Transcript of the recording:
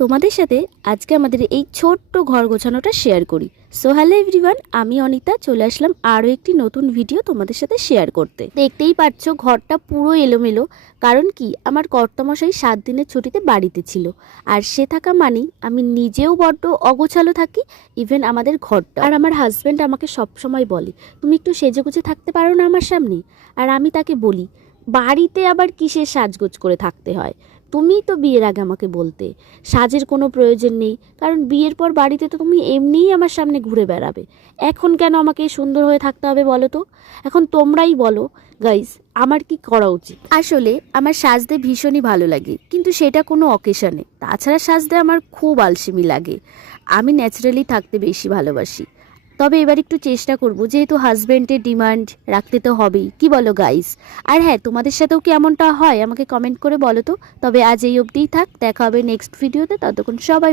তোমাদের সাথে আজকে আমাদের এই ছোট্ট ঘর গোছানোটা শেয়ার করি। সো হ্যালো এভরিওয়ান, আমি অনিতা চলে আসলাম আরও একটি নতুন ভিডিও তোমাদের সাথে শেয়ার করতে। দেখতেই পাচ্ছ ঘরটা পুরো এলোমেলো, কারণ কি আমার কর্তামশাই 7 দিনের ছুটিতে বাড়িতে ছিল, আর সে থাকা মানেই আমি নিজেও বড্ড অগোছালো থাকি, ইভেন আমাদের ঘরটা। আর আমার হাজব্যান্ড আমাকে সবসময় বলে, তুমি একটু সেজেগুজে থাকতে পারো না আমার সামনে। আর আমি তাকে বলি, বাড়িতে আবার কিসের সাজগোজ করে থাকতে হয়? তুমিই তো বিয়ের আগে আমাকে বলতে সাজের কোনো প্রয়োজন নেই, কারণ বিয়ের পর বাড়িতে তো তুমি এমনিই আমার সামনে ঘুরে বেড়াবে। এখন কেন আমাকে সুন্দর হয়ে থাকতে হবে বলো তো? এখন তোমরাই বলো গাইস, আমার কি করা উচিত? আসলে আমার সাজতে ভীষণই ভালো লাগে, কিন্তু সেটা কোনো অকেশনে। তাছাড়া সাজতে আমার খুব আলসেমি লাগে। আমি ন্যাচারালি থাকতে বেশি ভালোবাসি। তবে এবার একটু চেষ্টা করব, যেহেতু হাজব্যান্ডের ডিমান্ড রাখতে তো হবেই, কি বলো গাইস? আর হ্যাঁ, তোমাদের সাথেও কি এমনটা হয় আমাকে কমেন্ট করে বলো তো। তবে আজ এই অবধিই থাক, দেখা হবে নেক্সট ভিডিওতে। ততক্ষণ সবাই